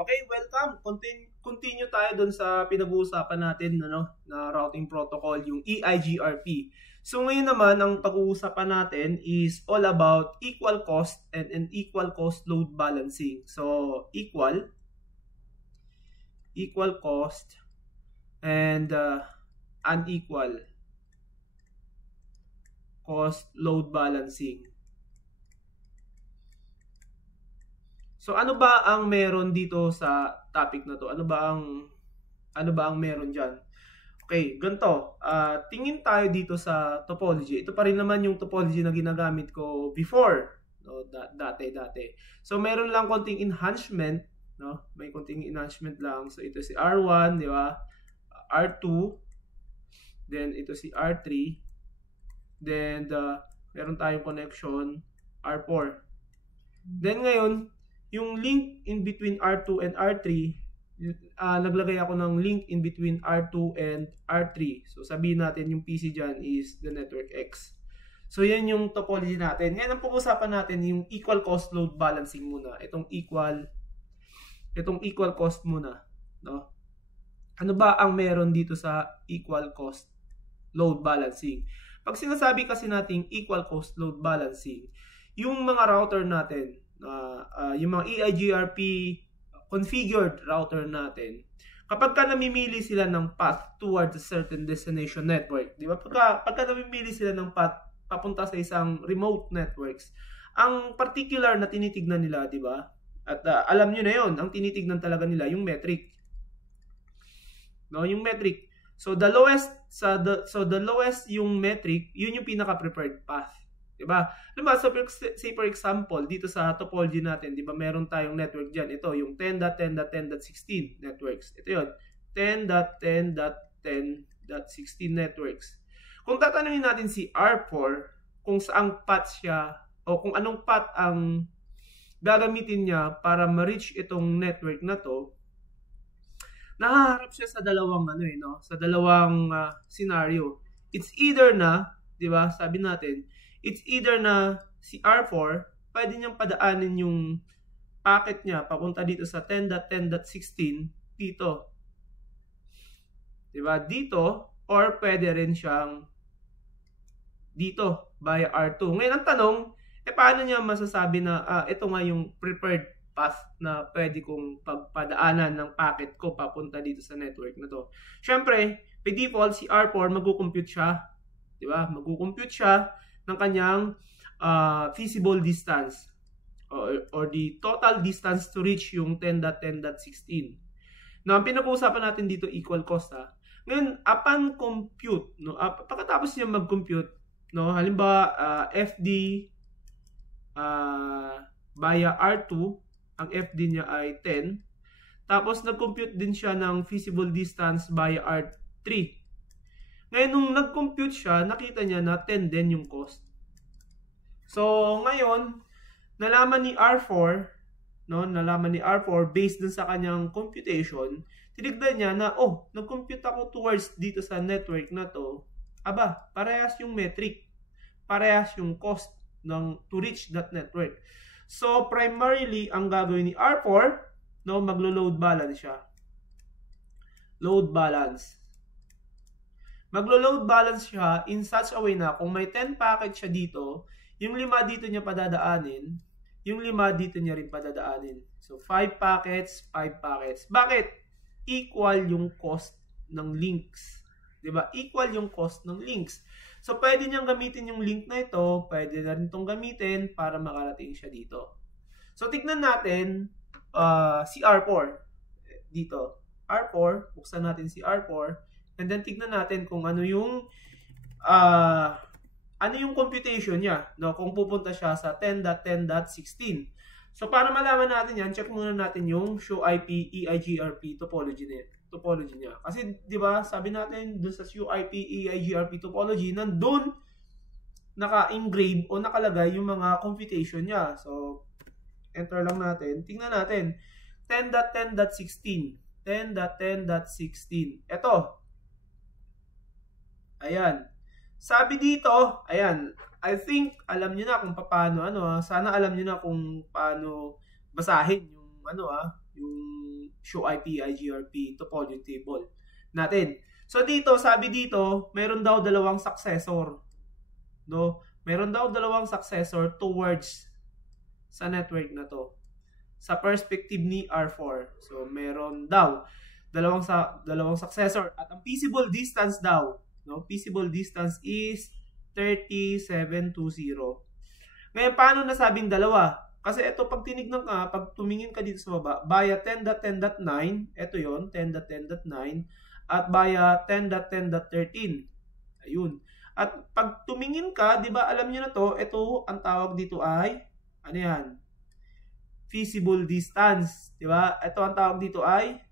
Okay, welcome. Continue tayo dun sa pinag-uusapan natin na routing protocol, yung EIGRP. So ngayon naman, ang pag-uusapan natin is all about equal cost and unequal cost load balancing. So equal cost and unequal cost load balancing. So ano ba ang meron dito sa topic na to? Ano ba ang meron diyan? Okay, ganito. Tingin tayo dito sa topology. Ito pa rin naman yung topology na ginagamit ko before, no, dati. So meron lang konting enhancement, no? May konting enhancement lang. So ito si R1, di ba? R2, then ito si R3, then meron tayong connection R4. Then ngayon, yung link in between R2 and R3, naglagay ako ng link in between R2 and R3. So sabihin natin yung PC dyan is the network X. So yan yung topology natin. Ngayon ang pag-usapan natin yung equal cost load balancing muna. Itong equal cost muna, no? Ano ba ang meron dito sa equal cost load balancing? Pag sinasabi kasi nating equal cost load balancing, yung mga router natin, yung mga EIGRP configured router natin, kapag ka namimili sila ng path towards a certain destination network, di ba? Pagka namimili sila ng path papunta sa isang remote networks, ang particular na tinitignan nila, di ba? At alam nyo na yon, ang tinitignan talaga nila yung metric. No, yung metric. So the lowest yung metric, yun yung pinaka-preferred path. Diba? Diba? So, say for example, dito sa topology natin, diba, meron tayong network dyan. Ito, yung 10.10.10.16 networks. Ito yun, 10.10.10.16 networks. Kung tatanungin natin si R4, kung saang path siya, o kung anong path ang gagamitin niya para ma-reach itong network na to, nahaharap siya sa dalawang sa dalawang scenario. It's either na, diba, sabi natin, it's either na si R4, pwede niyang padaanin yung packet niya papunta dito sa 10.10.16 dito. Diba? Dito, or pwede rin siyang dito, via R2. Ngayon, ang tanong, paano niya masasabi na ito nga yung preferred path na pwede kong pagpadaanan ng packet ko papunta dito sa network na to? Siyempre, by default, si R4, mag-compute siya. Diba? Mag-compute siya ng kanyang feasible distance or the total distance to reach yung 10.10.16. Now, ang pinag-uusapan natin dito equal cost. Ngayon, upon compute, no, pagkatapos niya mag-compute, no, halimbawa FD via R2, ang FD niya ay 10. Tapos nag-compute din siya ng feasible distance via R3. Ngayon, nung nag-compute siya, nakita niya na 10 din yung cost. So, ngayon, nalaman ni R4, based dun sa kanyang computation, tinignan niya na, nag-compute ako towards dito sa network na to. Aba, parehas yung metric. Parehas yung cost to reach that network. So, primarily, ang gagawin ni R4, maglo-load balance siya. Load balance. Maglo-load balance siya in such a way na kung may 10 packet siya dito, yung 5 dito niya padadaanin, yung 5 dito niya rin padadaanin. So, 5 packets, 5 packets. Bakit? Equal yung cost ng links. Diba? Equal yung cost ng links. So, pwede niyang gamitin yung link na ito, pwede na rin itong gamitin para makarating siya dito. So, tignan natin si R4 dito. R4, buksan natin si R4. And then tignan natin kung ano yung computation niya, no? Kung pupunta siya sa 10.10.16. So para malaman natin yan, check muna natin yung show IP EIGRP topology niya. Kasi 'di ba, sabi natin doon sa show IP EIGRP topology, nandoon naka-engrave o nakalagay yung mga computation niya. So enter lang natin. Tingnan natin 10.10.16. 10.10.16. Ito. Ayan. Sabi dito, ayan, I think alam niyo na kung paano sana alam niyo na kung paano basahin yung yung show IP, IGRP, topology table natin. So dito, sabi dito, meron daw dalawang successor. No? Meron daw dalawang successor towards sa network na to. Sa perspective ni R4. So meron daw dalawang successor at ang feasible distance daw, no? Feasible distance is 3720. Ngayon, paano nasabing dalawa? Kasi ito, pag tinignan ka, pag tumingin ka dito sa baba, via 10.10.9, ito yon 10.10.9, at via 10.10.13. Ayun. At pag tumingin ka, di ba, alam niyo na to, ito, ang tawag dito ay, ano yan? Feasible distance. Di ba? Ito, ang tawag dito ay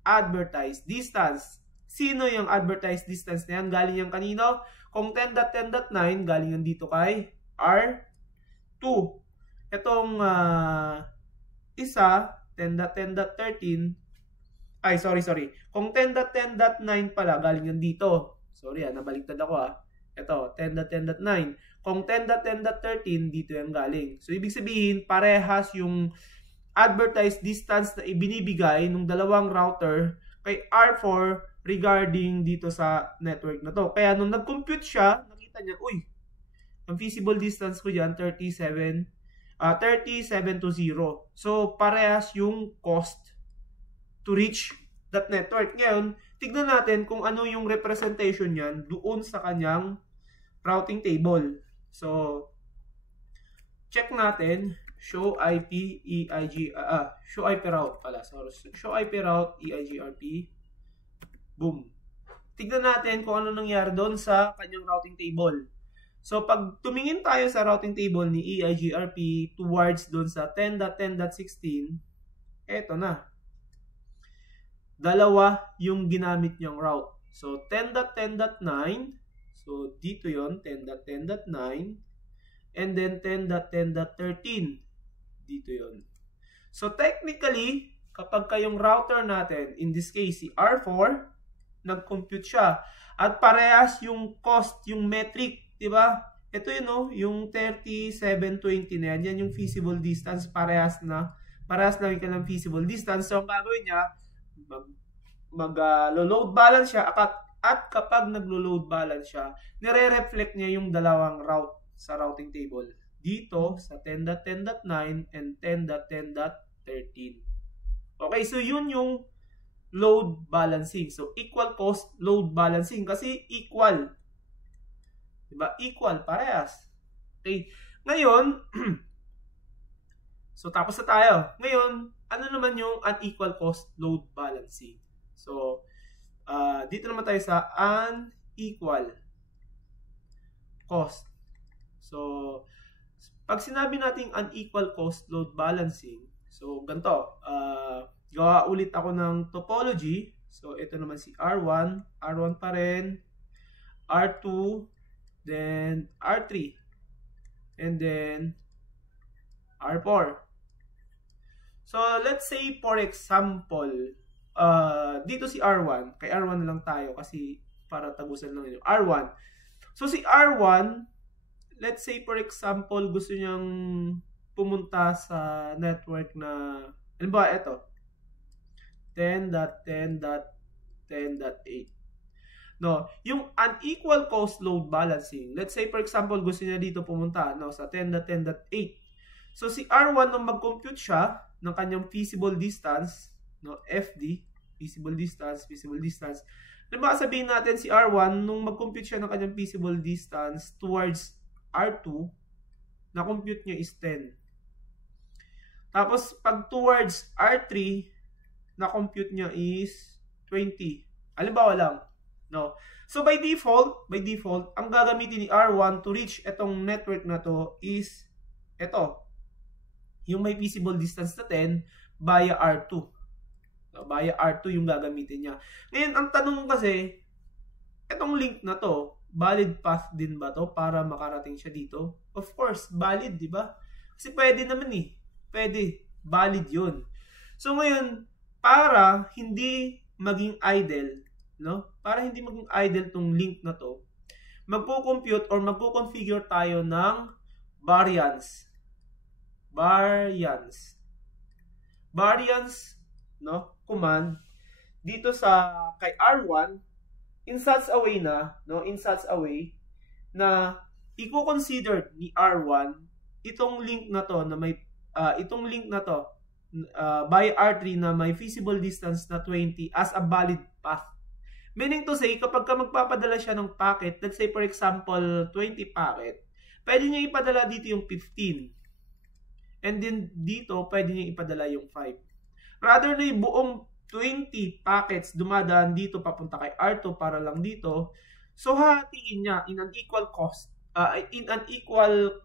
advertised distance. Sino yung advertised distance na yan? Galing yung kanino? Kung 10.10.9, galing yan dito kay R2. Itong isa, 10.10.13, ay, sorry. Kung 10.10.9 pala, galing yan dito. Sorry, nabaliktad ako Ito, 10.10.9. Kung 10.10.13, dito yan galing. So, ibig sabihin, parehas yung advertised distance na ibinibigay ng dalawang router kay R4 regarding dito sa network na to. Kaya nung nag-compute siya, nakita niya, uy, ang feasible distance ko dyan, 3720. So, parehas yung cost to reach that network. Ngayon, tignan natin kung ano yung representation niyan doon sa kanyang routing table. So, check natin. Show IP show IP route pala. Sorry. Show IP route EIGRP. Boom. Tignan natin kung ano nangyari doon sa kanyang routing table. So, pag tumingin tayo sa routing table ni EIGRP towards doon sa 10.10.16, eto na. Dalawa yung ginamit niyang route. So, 10.10.9. So, dito yon 10.10.9. And then 10.10.13. Dito yon. So, technically, kapag kayong router natin, in this case, si R4, nag-compute siya. At parehas yung cost, yung metric, diba? Ito yun, no? Yung 3720 na yan. Yan yung feasible distance. Parehas lang yung kailang feasible distance. So, ang gagawin niya, mag-load balance siya. At kapag naglo-load balance siya, nire-reflect niya yung dalawang route sa routing table. Dito sa 10.10.9 and 10.10.13. Okay, so yun yung load balancing. So, equal cost load balancing. Kasi equal. Diba? Equal, parehas. Okay. Ngayon, so tapos na tayo. Ngayon, ano naman yung unequal cost load balancing? So, dito naman tayo sa unequal cost. So, pag sinabi nating unequal cost load balancing, so ganito, gawa ulit ako ng topology. So, ito naman si R1, R1 pa rin, R2, then R3, and then R4. So, let's say for example, dito si R1, kay R1 na lang tayo kasi para tagusan lang yun. R1. So, si R1, let's say for example, gusto niyang pumunta sa network na, ano ba, ito, 10.10.10.8. No, yung unequal cost load balancing, let's say for example, gusto niya dito pumunta, no, sa 10.10.8. So, si R1, nung mag-compute siya ng kanyang feasible distance, no, FD, feasible distance. Ano ba sabihin natin si R1, nung mag-compute siya ng kanyang feasible distance towards R2, na-compute niya is 10. Tapos, pag towards R3, na-compute niya is 20. Halimbawa lang. No? So, by default, ang gagamitin ni R1 to reach itong network na to is ito. Yung may feasible distance na 10 via R2. No, via R2 yung gagamitin niya. Ngayon, ang tanong kasi, itong link na to, valid path din ba to para makarating siya dito? Of course, valid, di ba? Kasi pwede naman eh. Pwede. Valid yun. So, ngayon, para hindi maging idle, no? Para hindi maging idle tong link na to, magko-compute or magko-configure tayo ng variance. Variance no, command dito sa kay R1 in such a way na, no, in such a way na i-consider ni R1 itong link na to na may by R3 na may feasible distance na 20 as a valid path. Meaning to say, kapag ka magpapadala siya ng packet, let's say for example 20 packet, pwede niya ipadala dito yung 15. And then dito, pwede niya ipadala yung 5. Rather na yung buong 20 packets dumadaan dito papunta kay R2 para lang dito, so hatiin niya in an equal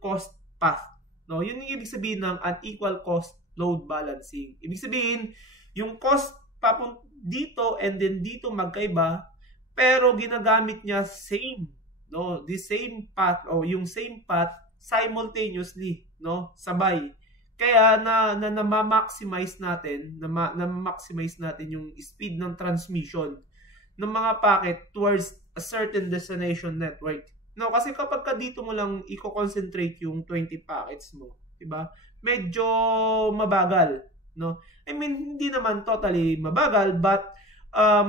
cost path. No, yun yung ibig sabihin ng unequal cost load balancing. Ibig sabihin, yung cost papunta dito and then dito magkaiba, pero ginagamit niya same, no, the same path o yung same path simultaneously, no, sabay. Kaya na-maximize natin yung speed ng transmission ng mga packet towards a certain destination network. No, kasi kapag ka dito mo lang i-concentrate yung 20 packets mo, 'di ba? Medyo mabagal, no? I mean, hindi naman totally mabagal, but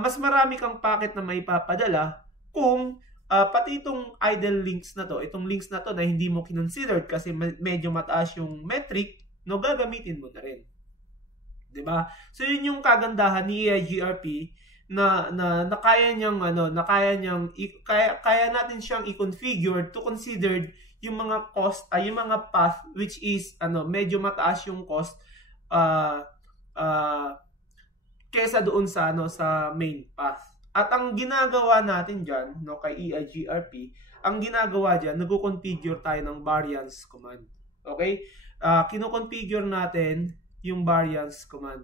mas marami kang packet na maipapadala kung pati itong idle links na to, itong links na to na hindi mo kinonsidered kasi medyo mataas yung metric, no, gagamitin mo na rin. 'Di ba? So yun yung kagandahan ni EIGRP na kaya natin siyang i-configure to consider yung mga cost yung mga path which is medyo mataas yung cost kaysa doon sa sa main path. At ang ginagawa natin diyan, no, kay EIGRP, ang ginagawa diyan, nagko-configure tayo ng variance command. Okay? Kino-configure natin yung variance command,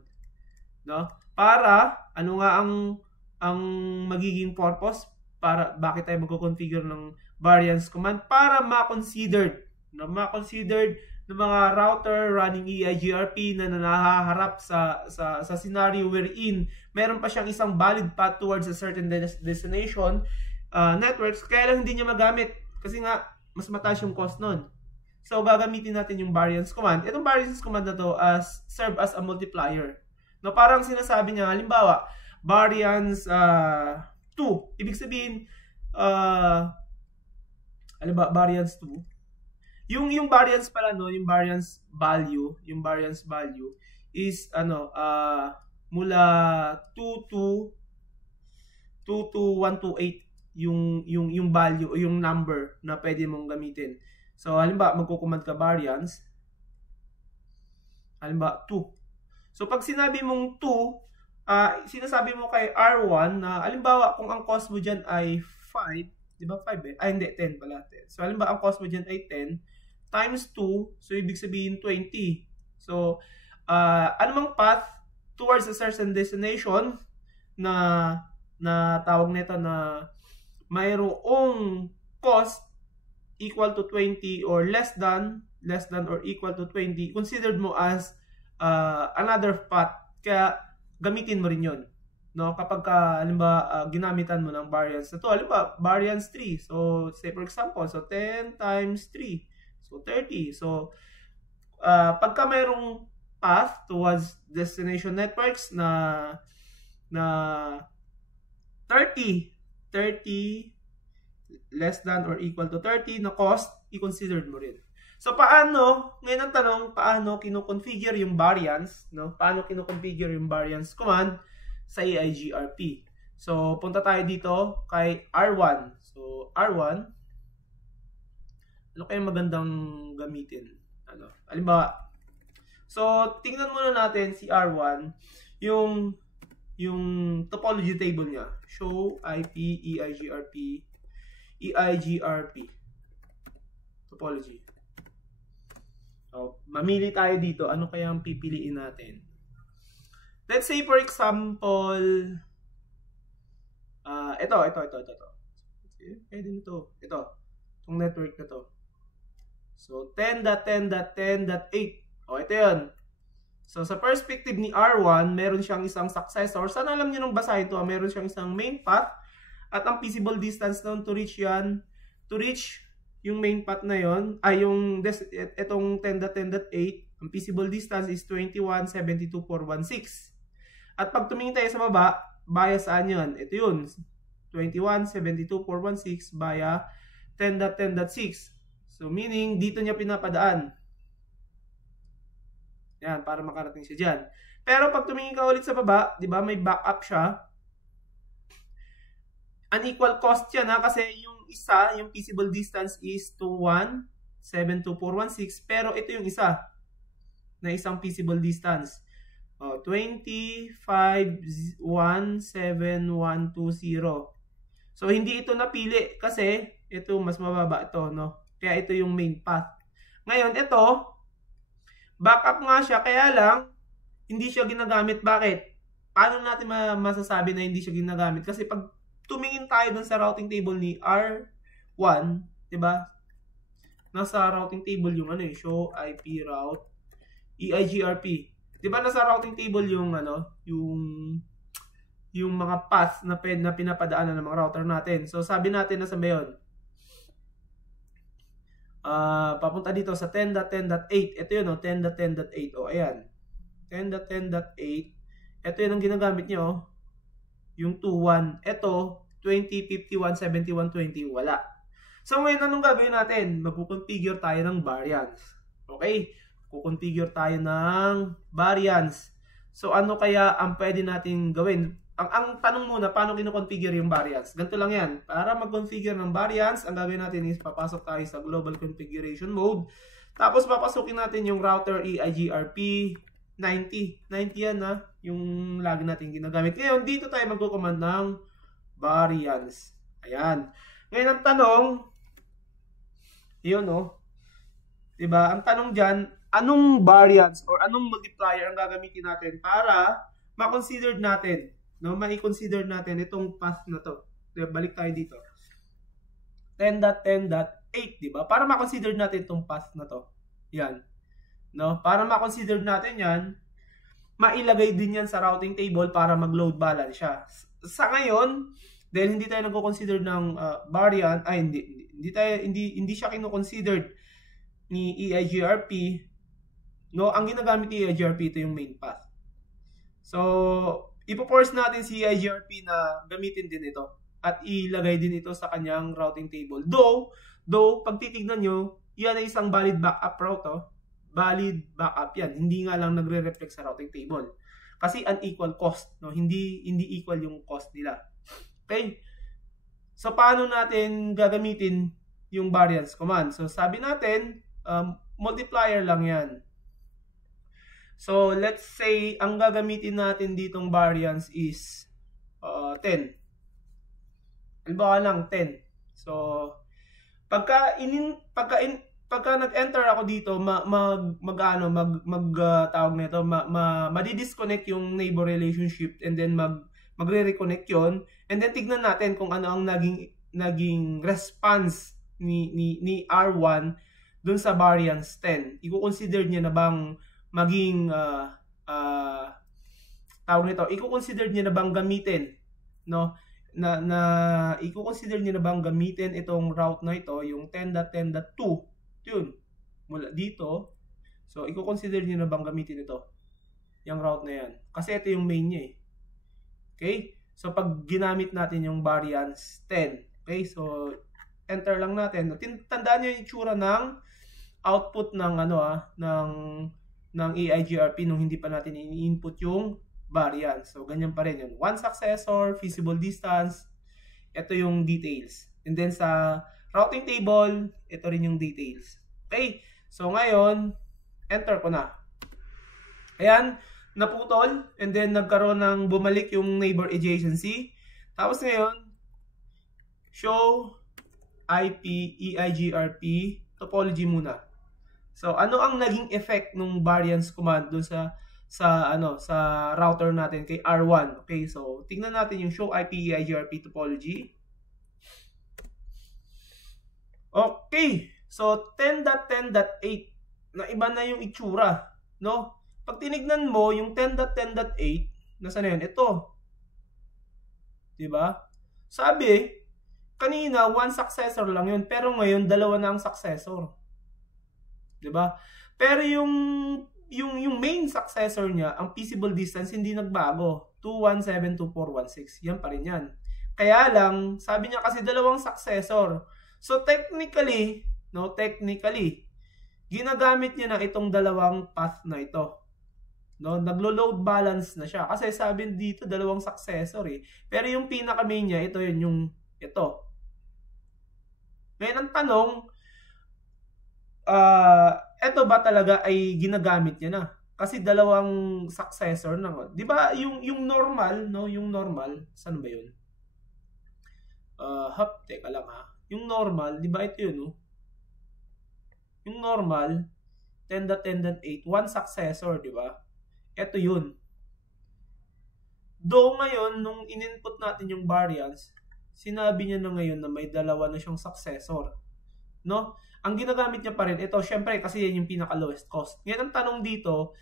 no? Para ano nga ang magiging purpose, para bakit tayo magko-configure ng variance command? Para ma-considered ng mga router running EIGRP na nahaharap sa scenario wherein meron pa siyang isang valid path towards a certain destination networks, kaya lang hindi niya magamit kasi nga mas mataas yung cost nun. So gagamitin natin yung variance command. Itong variance command na to serve as a multiplier. No, parang sinasabi niya, halimbawa, variance 2. Ibig sabihin, variance 2. Yung variance pala, no, yung variance value is mula 2 to 128 yung value o yung number na pwede mong gamitin. So halimbawa, magko-command ka variance, halimbawa 2. So pag sinabi mong 2, sinasabi mo kay R1 na halimbawa kung ang cost mo diyan ay 5, di ba 5 eh? Ay hindi, 10 pala. 10. So halimbawa ang cost mo diyan ay 10 times 2, so ibig sabihin 20. So anumang path towards a certain destination na tawag nito na mayroong cost equal to 20 or less than or equal to 20, considered mo as another path, kaya gamitin mo rin yun, no, kapag halimbawa ginamitan mo ng variance na to, halimbawa variance 3, so say for example, so 10 times 3, so 30. So pagka mayroong path towards destination networks na 30 less than or equal to 30 na cost, i-considered mo rin. So paano, ngayon ang tanong, paano kino-configure yung variance, no? Paano kino-configure yung variance command sa EIGRP? So punta tayo dito kay R1. So R1, ano kaya magandang gamitin? Halimbawa, so tingnan muna natin si R1, yung topology table niya. Show IP EIGRP topology. So, mamili tayo dito. Ano kaya ang pipiliin natin? Let's say for example, ito. Pwede nito. Ito. Itong network na to. So, 10.10.10.8. O, ito yun. So, sa perspective ni R1, meron siyang isang successor. Sana alam niyo nung basahin ito, meron siyang isang main path. At ang feasible distance doon to reach yung main path na yon ay itong 10.10.8, ang feasible distance is 21.72.416. At pag tumingin tayo sa baba, bias saan yun? Ito yun. 21.72.416 via 10.10.6. So, meaning, dito niya pinapadaan. Yan, para makarating siya dyan. Pero pag tumingin ka ulit sa baba, di ba, may backup siya. Unequal cost yan ha, kasi yung isa, yung feasible distance is 21.72416, pero ito yung isa na isang feasible distance. 25.17120. So, hindi ito napili kasi ito mas mababa ito, no? Kaya ito yung main path. Ngayon, ito, backup nga siya, kaya lang, hindi siya ginagamit. Bakit? Paano natin masasabi na hindi siya ginagamit? Kasi pag tumingin tayo dun sa routing table ni R1, diba? Nasa routing table yung ano show IP route EIGRP. Diba nasa routing table yung ano, yung mga paths na pinapadaanan ng mga router natin. So sabi natin na sa bayon. Papunta dito sa 10.10.8. Ito yun, 10.10.8. Ayan. 10.10.8. Ito yun ang ginagamit niyo, yung 2.1. Ito, 20.51.71.20. Wala. So ngayon, anong gagawin natin? Magkukonfigure tayo ng variance. Okay? Kukonfigure tayo ng variance. So ano kaya ang pwede natin gawin? Ang tanong muna, paano kino-configure yung variance? Ganito lang yan. Para mag-configure ng variance, ang gagawin natin is papasok tayo sa global configuration mode. Tapos papasukin natin yung router EIGRP 90. 90 yan ha, yung lagi natin ginagamit. Ngayon, dito tayo magko-command ng variance. Ayan. Ngayon, ang tanong, yun diba? Ang tanong dyan, anong variance or anong multiplier ang gagamitin natin para ma-consider natin, ma-consider natin itong path na to. Diba? Balik tayo dito. 10.10.8, diba? Para ma-consider natin itong path na to. Yan. Para ma-consider natin yan, mailagay din yan sa routing table para mag-load balance siya. Sa ngayon, dahil hindi tayo nagko-consider ng variant, hindi siya kino-considered ni EIGRP, ang ginagamit ni EIGRP, ito yung main path. So, ipo-force natin si EIGRP na gamitin din ito at ilagay din ito sa kanyang routing table. Though pag titignan nyo, yan ay isang valid backup route, valid backup yan. Hindi nga lang nagre-reflect sa routing table. Kasi unequal cost, hindi equal yung cost nila. Okay? So, paano natin gagamitin yung variance command? So, sabi natin, multiplier lang yan. So, let's say, ang gagamitin natin ditong variance is 10. Halimbawa lang, 10. So, pagka nag-enter ako dito, tawag nito, madi-disconnect yung neighbor relationship and then magre-reconnect yon, and then tignan natin kung ano ang naging response ni R1 dun sa variance 10. I-consider niya na bang maging tawag nito, i-consider niya na bang gamitin, i-consider niya na bang gamitin itong route na ito, yung 10.10.2, yun, mula dito. So, i-consider niya na bang gamitin ito, yung route na yan, kasi ito yung main niya Okay? So, pag ginamit natin yung variance 10, okay? So, enter lang natin. Tandaan niyo yung itsura ng output ng ng EIGRP nung hindi pa natin i-input yung variance. So, ganyan pa rin yun. One successor, feasible distance, ito yung details. And then sa routing table, ito rin yung details. Okay? So, ngayon, enter ko na. Ayan, naputol. And then, nagkaroon ng bumalik yung neighbor adjacency. Tapos ngayon, show IP EIGRP topology muna. So, ano ang naging effect ng variance command dun sa router natin kay R1? Okay, so tingnan natin yung show IP EIGRP topology. Okay, so 10.10.8 na iba na yung itsura, Pag tinignan mo yung 10.10.8, nasaan na yun? Ito. 'Di ba? Sabi, kanina one successor lang yun, pero ngayon dalawa na ang successor. 'Di ba? Pero yung main successor niya, ang feasible distance, hindi nagbago. 2172416. Yan pa rin yan. Kaya lang, sabi niya kasi dalawang successor. So technically, ginagamit niya na itong dalawang path na ito. No, naglo-load balance na siya. Kasi sabi dito, dalawang successor eh. Pero yung pinaka-main niya, ito ito. Ngayon ang tanong, ito ba talaga ay ginagamit niya na? Kasi dalawang successor na. 'Di ba yung normal, no? Yung normal, saan ba 'yun? Teka lang ha. Yung normal, 'di ba ito 'yun, no? Yung normal 10.10.8, one successor, 'di ba? Ito 'yun. Do ngayon nung in-input natin yung variance, sinabi niya na ngayon na may dalawa na siyang successor, no? Ang ginagamit niya pa rin, ito, syempre, kasi yan yung pinaka-lowest cost. Ngayon, ang tanong dito,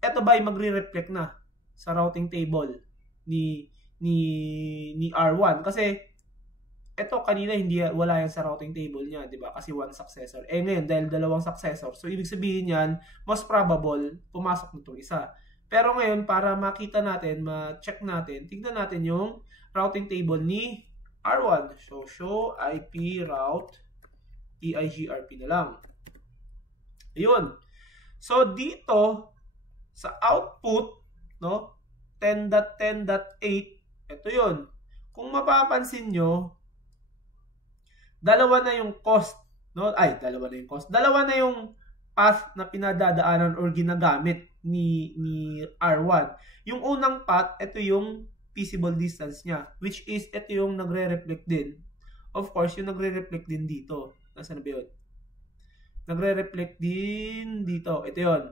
ito ba ay magre-reflect na sa routing table ni R1? Kasi, ito, kanina, wala yan sa routing table niya, di ba? Kasi one successor. Ngayon, dahil dalawang successor, so, ibig sabihin yan, most probable, pumasok na itong isa. Pero ngayon, para makita natin, ma-check natin, tignan natin yung routing table ni R1. So, show IP route EIGRP na lang. Ayun. So, dito, sa output, no, 10.10.8, ito yun. Kung mapapansin nyo, dalawa na yung cost, no? Dalawa na yung cost. Dalawa na yung path na pinadadaanan or ginagamit ni R1. Yung unang path, ito yung feasible distance niya, which is, ito yung nagre-reflect din. Of course, yung nagre-reflect din dito. Nasaan na ba yun? Nagre-reflect din dito. Ito yun.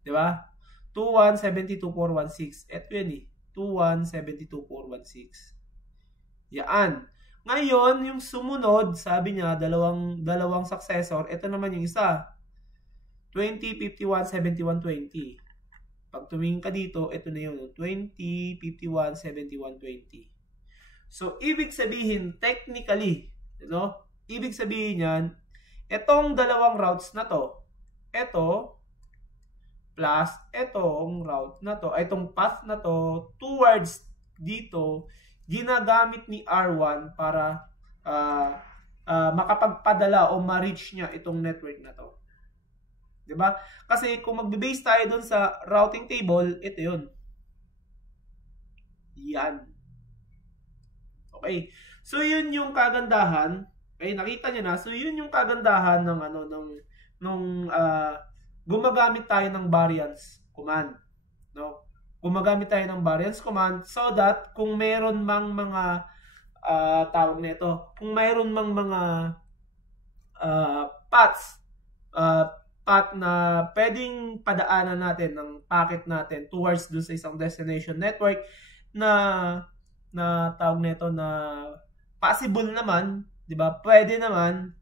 Diba? 2172416. Ito yun eh. 2172416. Yan. Ngayon, yung sumunod, sabi niya, dalawang successor. Ito naman yung isa. 20517120. Pag tumingin ka dito, ito na yun. 20517120. So, ibig sabihin, technically, ibig sabihin yan, itong dalawang routes na to, ito, plus itong route na to, itong path na to, towards dito, ginagamit ni R1 para makapagpadala o ma-reach niya itong network na to. Diba? Kasi kung magbe-base tayo dun sa routing table, ito yun. Yan. Okay. So, yun yung kagandahan. Nakita niyo na. So, yun yung kagandahan ng gumagamit tayo ng variance command, no? Gumagamit tayo ng variance command so that kung meron mang mga tawag nito, kung meron mang mga path na pwedeng padaanan natin ng packet natin towards dun sa isang destination network na tawag nito na possible naman, 'di ba? Pwede naman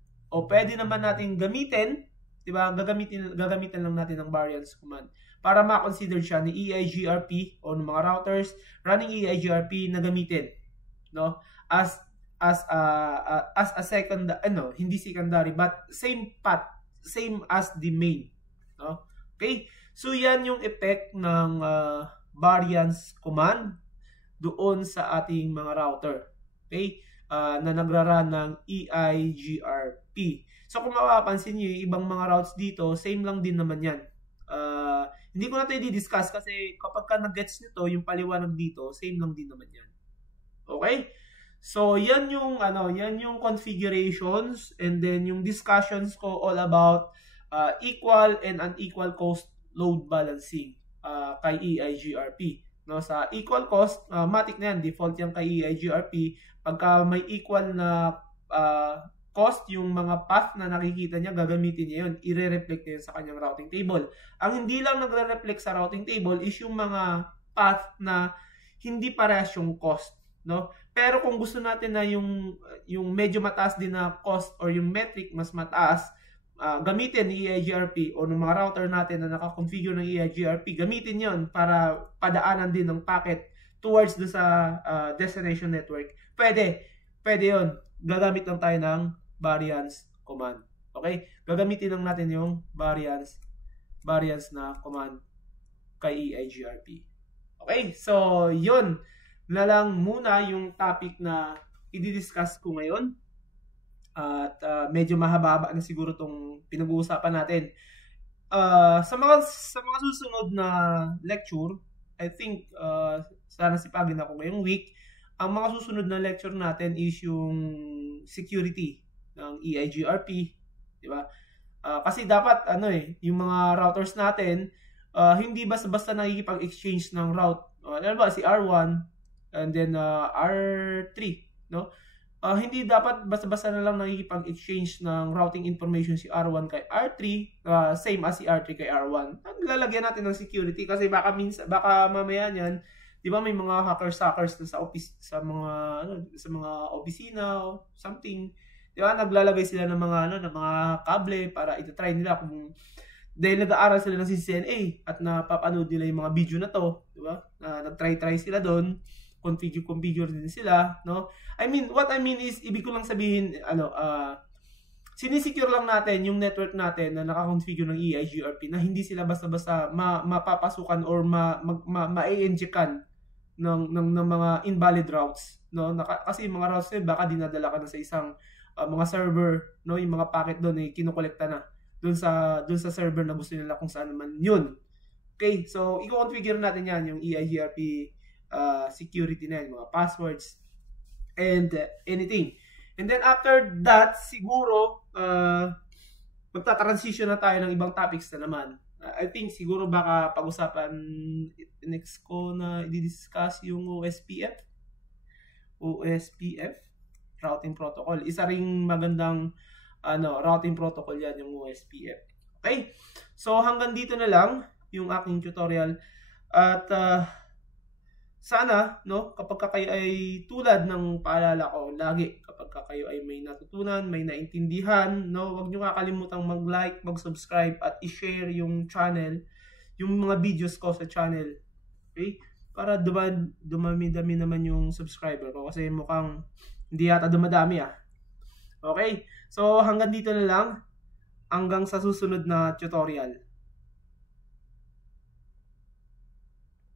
nating gamitin, 'di ba? Gagamitin lang natin ng variance command para ma-consider siya ni EIGRP o ng mga routers running EIGRP na gamitin, no? As a second, hindi secondary but same path, same as the main, no? Okay? So yan yung effect ng variance command doon sa ating mga router. Okay? Na nagrarun ng EIGRP. So kung mapapansin niyo, yung ibang mga routes dito, same lang din naman yan. Hindi ko na ito i-discuss kasi kapag ka nag-gets nito, yung paliwanag dito, same lang din naman yan. Okay? So yan yung configurations and then yung discussions ko all about equal and unequal cost load balancing kay EIGRP. No, sa equal cost, matik na yan, default yan kay EIGRP. Pagka may equal na cost, yung mga path na nakikita niya, gagamitin niya yun. I-reflect niya yun sa kanyang routing table. Ang hindi lang nagre-reflect sa routing table is yung mga path na hindi parehas yung cost, no? Pero kung gusto natin na yung medyo mataas din na cost or yung metric mas mataas, gamitin ni EIGRP o ng mga router natin na naka-configure ng EIGRP, gamitin yon para padaanan din ng packet towards do sa destination network. Pwede yon. Gagamit lang tayo ng variance command. Okay? Gagamitin lang natin yung variance variance na command kay EIGRP. Okay, so yun na lang muna yung topic na i-discuss ko ngayon. At medyo mahaba-haba na siguro tong pinag-uusapan natin. Sa mga susunod na lecture, I think sana sipagin ako ngayong week. Ang mga susunod na lecture natin is yung security ng EIGRP, di ba? Kasi dapat yung mga routers natin hindi basta-basta nakikipag-exchange ng route. Ano ba si R1 and then R3, no? Hindi dapat basta-basta na lang nakikipag-exchange ng routing information si R1 kay R3, same as si R3 kay R1. Lalagyan natin ng security kasi baka mamaya niyan, 'di ba may mga hackers na sa office, sa mga opisina o something. 'Di ba naglalagay sila ng mga ng mga kable para i-try nila kung dahil nag-aaral sila ng CCNA at napapanood nila yung mga video na to, 'di ba? Nag-try sila doon, configure din sila, no? What I mean is ibig ko lang sabihin sinisecure lang natin yung network natin na naka-configure ng EIGRP na hindi sila basta-basta mapapasukan or ma-injectan ng mga invalid routes, no? Kasi yung mga routes baka dinadala ka na sa isang mga server, no? Yung mga packet doon kinokolekta na doon sa server na gusto nila kung saan naman yun. Okay, so i-configure natin yan yung EIGRP security na yan, mga passwords and anything. And then after that, siguro magta-transition na tayo ng ibang topics na naman. I think siguro baka pag-usapan next ko na i-discuss yung OSPF routing protocol. Isa ring magandang routing protocol yan, yung OSPF. Okay? So hanggang dito na lang yung aking tutorial. At sana, no, kapag kayo ay tulad ng paalala ko lagi, kapag kayo ay may natutunan, may naintindihan, no, huwag niyo kakalimutang mag-like, mag-subscribe at i-share yung channel, yung mga videos ko sa channel. Okay? Para dumami-dami naman yung subscriber ko kasi mukhang hindi yata dumadami Okay? So hanggang dito na lang, hanggang sa susunod na tutorial.